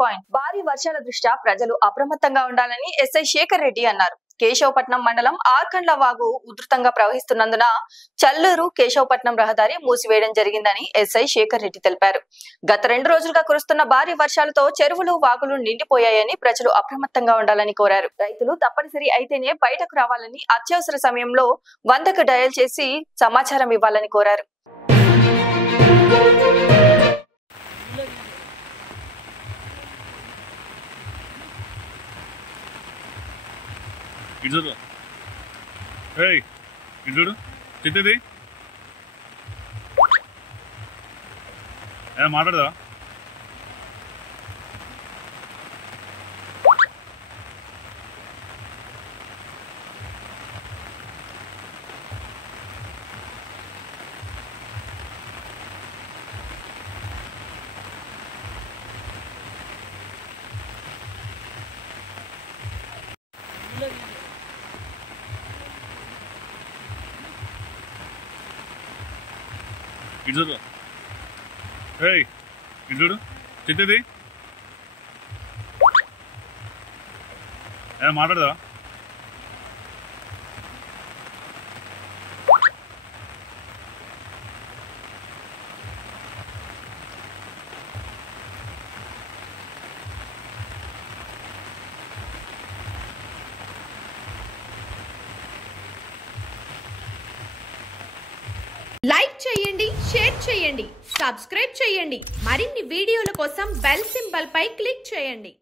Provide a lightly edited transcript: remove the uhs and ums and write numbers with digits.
Point. భారీ వర్షాల దృష్ట్యా ప్రజలు అప్రమత్తంగా ఉండాలని ఎస్ఐ శేఖర్ రెడ్డి అన్నారు. కేశవపట్నం మండలం ఆర్కండ్ల వాగు ఉధృతంగా ప్రవహిస్తున్నందున చల్లూరు కేశవపట్నం రహదారి మూసివేయడం జరిగిందని ఎస్ఐ శేఖర్ రెడ్డి తెలిపారు. గత 2 రోజులుగా కురుస్తున్న భారీ వర్షాలతో చెరువులు వాగులు నిండిపోయాయని ప్రజలు అప్రమత్తంగా ఉండాలని కోరారు. రైతులు తప్పనిసరి అయితేనే బయటకు రావాలని, అత్యవసర సమయంలో 100కు డయల్ చేసి సమాచారం ఇవ్వాలని కోరారు. మాట్లాడదా ఇటు చూడు చిత్తది మాట్లాడదా లైక్ చేయండి, షేర్ చేయండి, సబ్స్క్రైబ్ చేయండి. మరిన్ని వీడియోల కోసం బెల్ సింబల్ పై క్లిక్ చేయండి.